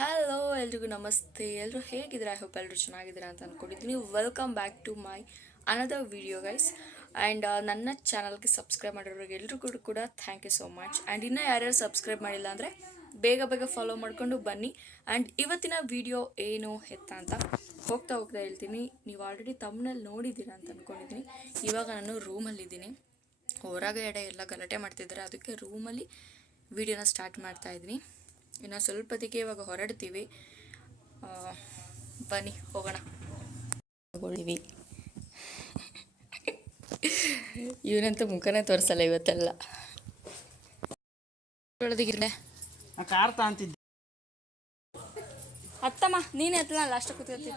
Hello ಎಲ್ರಿಗೂ ನಮಸ್ತೆ. ಎಲ್ಲರೂ ಹೇಗಿದ್ದೀರಾ? ಐ ಹೋಪ್ ಎಲ್ಲರೂ ಚೆನ್ನಾಗಿದ್ದೀರಾ ಅಂತ ಅಂದ್ಕೊಂಡಿದ್ದೀನಿ. Welcome back to my another video guys. And ನನ್ನ ಚಾನಲ್ಗೆ ಸಬ್ಸ್ಕ್ರೈಬ್ ಮಾಡಿರೋರಿಗೆ ಎಲ್ರಿಗೂ ಕೂಡ thank you so much. And ಇನ್ನೂ ಯಾರ್ಯಾರು ಸಬ್ಸ್ಕ್ರೈಬ್ ಮಾಡಿಲ್ಲ ಅಂದರೆ ಬೇಗ ಬೇಗ ಫಾಲೋ ಮಾಡಿಕೊಂಡು ಬನ್ನಿ. ಆ್ಯಂಡ್ ಇವತ್ತಿನ ವಿಡಿಯೋ ಏನು ಎತ್ತ ಅಂತ ಹೋಗ್ತಾ ಹೇಳ್ತೀನಿ. ನೀವು ಆಲ್ರೆಡಿ ತಮ್ಮನಲ್ಲಿ ನೋಡಿದ್ದೀರಾ ಅಂತ ಅಂದ್ಕೊಂಡಿದ್ದೀನಿ. ಇವಾಗ ನಾನು ರೂಮಲ್ಲಿದ್ದೀನಿ. ಹೊರಗಡೆ ಎಲ್ಲ ಗಲಾಟೆ ಮಾಡ್ತಿದ್ದಾರೆ, ಅದಕ್ಕೆ ರೂಮಲ್ಲಿ ವಿಡಿಯೋನ ಸ್ಟಾರ್ಟ್ ಮಾಡ್ತಾಯಿದ್ದೀನಿ. ಇನ್ನು ಸ್ವಲ್ಪದಿಗೆ ಇವಾಗ ಹೊರಡ್ತೀವಿ. ಬನ್ನಿ ಹೋಗೋಣ. ತಗೊಳ್ತೀವಿ. ಇವನಂತೂ ಮುಖನೇ ತೋರಿಸಲ್ಲ ಇವತ್ತೆಲ್ಲ. ಕಾರ್ ತಾಂತಿದ್ದೆ. ಅತ್ತಮ್ಮ ನೀನು ಎತ್ತಲ್ಲ, ಲಾಸ್ಟ್ ಕೂತ್ಕೊಳ್ತೀವಿ.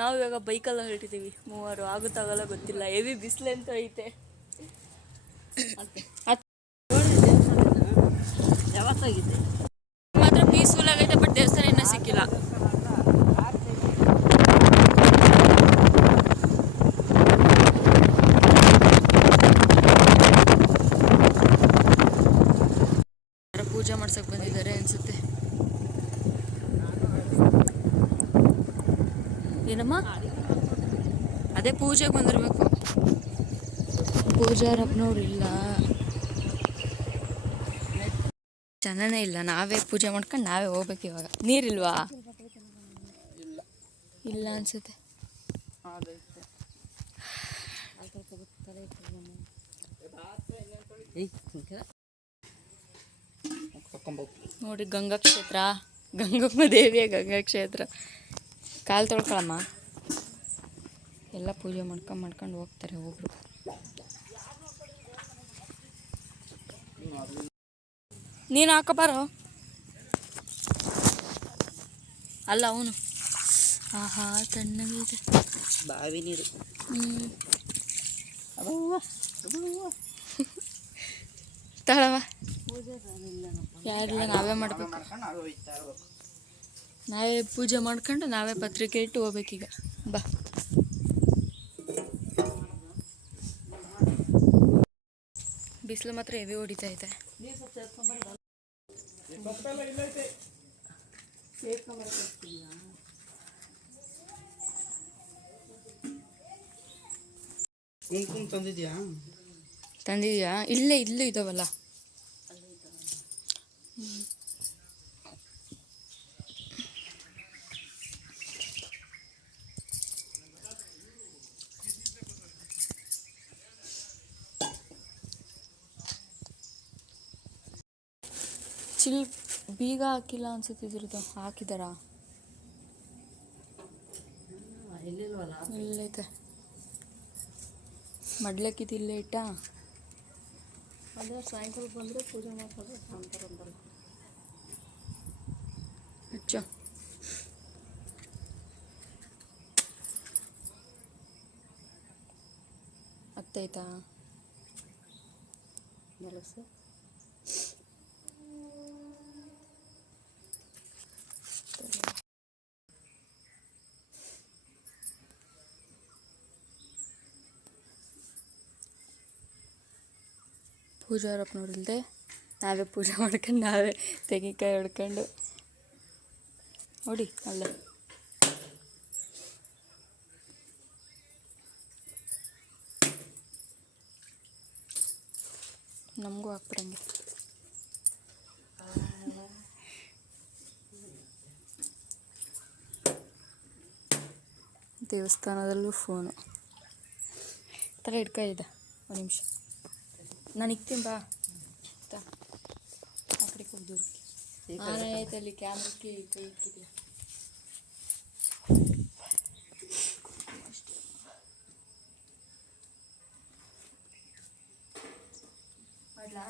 ನಾವು ಇವಾಗ ಬೈಕಲ್ಲ ಹೊರಟಿದ್ದೀವಿ. ಮೂವರು ಆಗುತ್ತಾಗಲ್ಲ ಗೊತ್ತಿಲ್ಲ. ಹೆವಿ ಬಿಸಿಲು ಅಂತ ಐತೆ. ಯಾವತ್ತಾಗಿದೆ ಮಾತ್ರ ಪೀಸ್ಫುಲ್ ಆಗೈತೆ, ಬಟ್ ದೇವಸ್ಥಾನ ಇನ್ನೂ ಸಿಕ್ಕಿಲ್ಲ. ಪೂಜೆ ಮಾಡ್ಸಕ್ ಬಂದಿದ್ದಾರೆ ಅನ್ಸುತ್ತೆ. ಏನಮ್ಮ? ಅದೇ ಪೂಜೆಗೆ ಬಂದಿರ್ಬೇಕು. ಪೂಜಾರಪ್ಪನವ್ರು ಇಲ್ಲ, ಜನನೇ ಇಲ್ಲ. ನಾವೇ ಪೂಜೆ ಮಾಡ್ಕೊಂಡು ನಾವೇ ಹೋಗ್ಬೇಕು. ಇವಾಗ ನೀರಿಲ್ವಾ? ಇಲ್ಲ ಅನ್ಸುತ್ತೆ. ನೋಡಿ ಗಂಗಾ ಕ್ಷೇತ್ರ, ಗಂಗಮ್ಮ ದೇವಿಯ ಗಂಗಾ ಕ್ಷೇತ್ರ. ಕಾಲು ತೊಳ್ಕೊಳಮ್ಮ. ಎಲ್ಲ ಪೂಜೆ ಮಾಡ್ಕೊಂಡು ಹೋಗ್ತಾರೆ ಒಬ್ರು. ನೀನು ಹಾಕಬಾರೋ. ಅಲ್ಲ ಅವನು. ಆಹಾ ತಣ್ಣಗಿದೆ ಬಾವಿ ನೀರು. ತಳವ ಯಾರಿಲ್ಲ, ನಾವೇ ಮಾಡ್ಬೇಕು. ನಾವೇ ಪೂಜೆ ಮಾಡ್ಕೊಂಡು ನಾವೇ ಪತ್ರಿಕೆ ಇಟ್ಟು ಹೋಗ್ಬೇಕೀಗ. ಬಾ. ಬಿಸಿಲು ಮಾತ್ರ ಹೆವಿ ಹೊಡಿತಾ ಐತೆ. ತಂದಿದ್ಯಾ? ಇಲ್ಲೇ ಇದಾವಲ್ಲ. ಬೀಗ ಹಾಕಿಲ್ಲ ಅನ್ಸುತ್ತೆ. ಇದ್ರದ್ದು ಹಾಕಿದಾರಾ? ಇಲ್ಲೈತೆ. ಮಡ್ಲಕ್ಕಿದ್ದು ಇಲ್ಲೇ ಇಟ್ಟ. ಅದೇ ಸಾಯಂಕಾಲ ಬಂದರೆ ಪೂಜೆ ಮಾಡ್ತಾರೆ ಅಂತಾರಂತಲ್ಲ. ಅಚ್ಚ ಅತ್ತೈತಾ? ನೆಲಸು ಪೂಜಾರಪ್ಪನವ್ರಿಲ್ದೆ ನಾವೇ ಪೂಜೆ ಮಾಡ್ಕೊಂಡು ನಾವೇ ತೆಂಗಿನಕಾಯಿ ಹೊಡ್ಕೊಂಡು ನೋಡಿ ಅಲ್ಲೇ. ನಮಗೂ ಹಾಕ್ಬಿಡಂಗೆ. ದೇವಸ್ಥಾನದಲ್ಲೂ ಫೋನು ಥರ ಇಟ್ಕೊಂಡಿದ್ದ. ಒಂದು ನಿಮಿಷ ನಾನು ಇಕ್ತೀನಿ ಬಾ. ಆ ಕಡೆ ಹೋಗಿ ದೂರಕ್ಕೆ ಆಯ್ತು. ಅಲ್ಲಿ ಕ್ಯಾಮ್ರಕ್ಕೆ ಕೈ ಇಕ್ಕಿದ್ಯಾ? ಮಾಡಲಾ?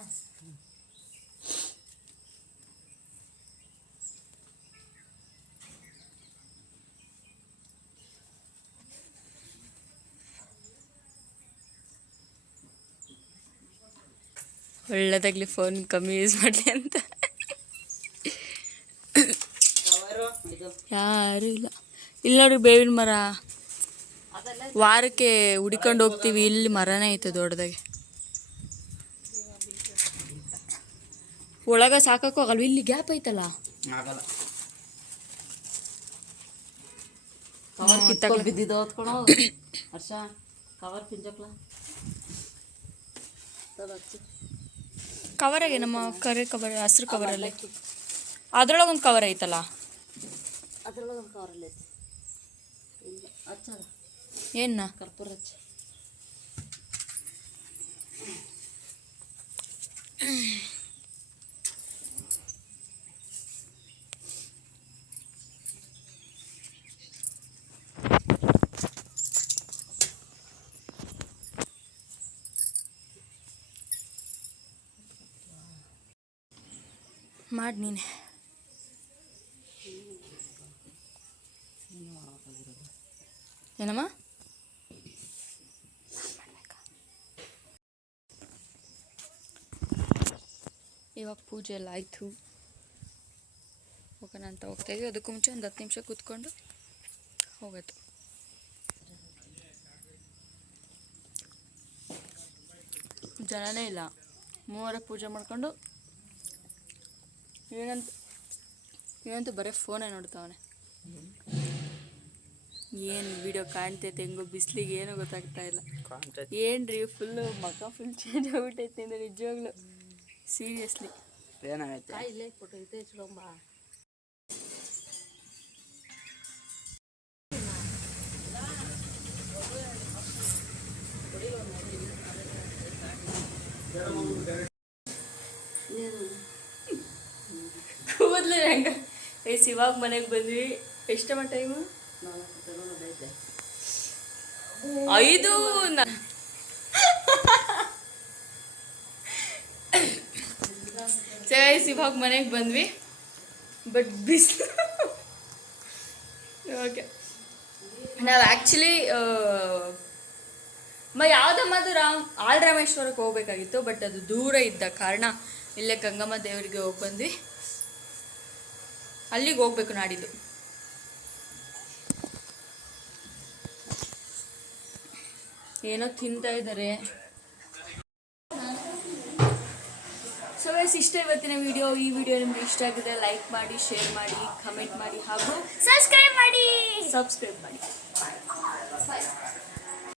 ಒಳ್ಳೆದಾಗಲಿ, ಫೋನ್ ಕಮ್ಮಿ ಯೂಸ್ ಮಾಡಲಿ ಅಂತ. ಯಾರೂ ಇಲ್ಲ. ಇಲ್ಲಿ ನೋಡಿ ಬೇವಿನ ಮರ. ವಾರಕ್ಕೆ ಹುಡ್ಕೊಂಡು ಹೋಗ್ತೀವಿ. ಇಲ್ಲಿ ಮರನೇ ಐತೆ ದೊಡ್ಡದಾಗಿ. ಒಳಗೆ ಸಾಕಕ್ಕೂ ಆಗಲ್ವ? ಇಲ್ಲಿ ಗ್ಯಾಪ್ ಐತಲ್ಲ. ಕವರ್ ಹ್ಮ್, ಕಿತ್ಕೊಂಡು ತಗೊಳ್ಳಿ. ಬಿದ್ದಿದ್ದು ಹೊತ್ಕೊಳೋ ಹರ್ಷ ಕವರ್ ಪಿಂಜಕ್ಲ ಹಚ್ಚು ಕವರಾಗೆ ನಮ್ಮ ಕರೆ ಕವರ್ ಹಸಿರು ಕವರಲ್ಲಿ ಅದ್ರೊಳಗೆ ಒಂದು ಕವರ್ ಐತಲ್ಲ. ಅದ್ರೊಳಗೆ ಒಂದು ಕವರಲ್ಲಿ ಐತಿ ಇಲ್ಲ ಹಚ್ಚದ ಏನ ಕರ್ಪೂರ ಹಚ್ಚ ಮಾಡಿ ನೀನೆ. ಏನಮ್ಮ ಇವಾಗ ಪೂಜೆ ಎಲ್ಲ ಆಯಿತು, ಹೋಗೋಣ ಅಂತ ಹೋಗ್ತಾಯಿದ್ವಿ. ಅದಕ್ಕೂ ಮುಂಚೆ ಒಂದು 10 ನಿಮಿಷ ಕೂತ್ಕೊಂಡು ಹೋಗೋದು. ಜನನೇ ಇಲ್ಲ, ಮೂವರ ಪೂಜೆ ಮಾಡ್ಕೊಂಡು ಏನಂತೂ ಬರೀ ಫೋನೇ ನೋಡ್ತಾವನೆ. ಏನು ವಿಡಿಯೋ ಕಾಣ್ತೈತೆ ಹೆಂಗೋ ಬಿಸಿಲಿಗೆ ಏನೂ ಗೊತ್ತಾಗ್ತಾ ಇಲ್ಲ. ಏನ್ರಿ ಫುಲ್ಲು ಮಗ ಫುಲ್ ಚೇಂಜ್ ಆಗ್ಬಿಟ್ಟೈತೆ ಅಂದರೆ ನಿಜವಾಗ್ಲು ಸೀರಿಯಸ್ಲಿ. ಏನಾಗೈತೆ ಇಲ್ಲೇ ಫೋಟೋ ಐತೆ ಇಟ್ಕೊಂಬ ಕೂದಲು ಹೆಂಗ ಇವಾಗ ಮನೆಗೆ ಬಂದ್ವಿ. ಎಷ್ಟಮ್ಮ ಟೈಮು? 5. ಇವಾಗ ಮನೆಗೆ ಬಂದ್ವಿ, ಬಟ್ ಬಿಸಿಲು. ಓಕೆ, ನಾವು ಆ್ಯಕ್ಚುಲಿ ಯಾವುದಮ್ಮದು ಆಳರಾಮೇಶ್ವರಕ್ಕೆ ಹೋಗ್ಬೇಕಾಗಿತ್ತು, ಬಟ್ ಅದು ದೂರ ಇದ್ದ ಕಾರಣ ಇಲ್ಲೇ ಗಂಗಮ್ಮ ದೇವರಿಗೆ ಹೋಗಿ ಬಂದ್ವಿ. ಅಲ್ಲಿಗೆ ಹೋಗ್ಬೇಕು ನಾಡಿದ್ದು. ಏನೋ ತಿಂತಾ ಇದ್ದಾರೆ. ಸೊ ಗೈಸ್, ಇಷ್ಟ ಇವತ್ತಿನ ವಿಡಿಯೋ. ಈ ವಿಡಿಯೋ ನಿಮ್ಗೆ ಇಷ್ಟ ಆಗಿದೆ ಲೈಕ್ ಮಾಡಿ, ಶೇರ್ ಮಾಡಿ, ಕಮೆಂಟ್ ಮಾಡಿ ಹಾಗೂ ಸಬ್ಸ್ಕ್ರೈಬ್ ಮಾಡಿ.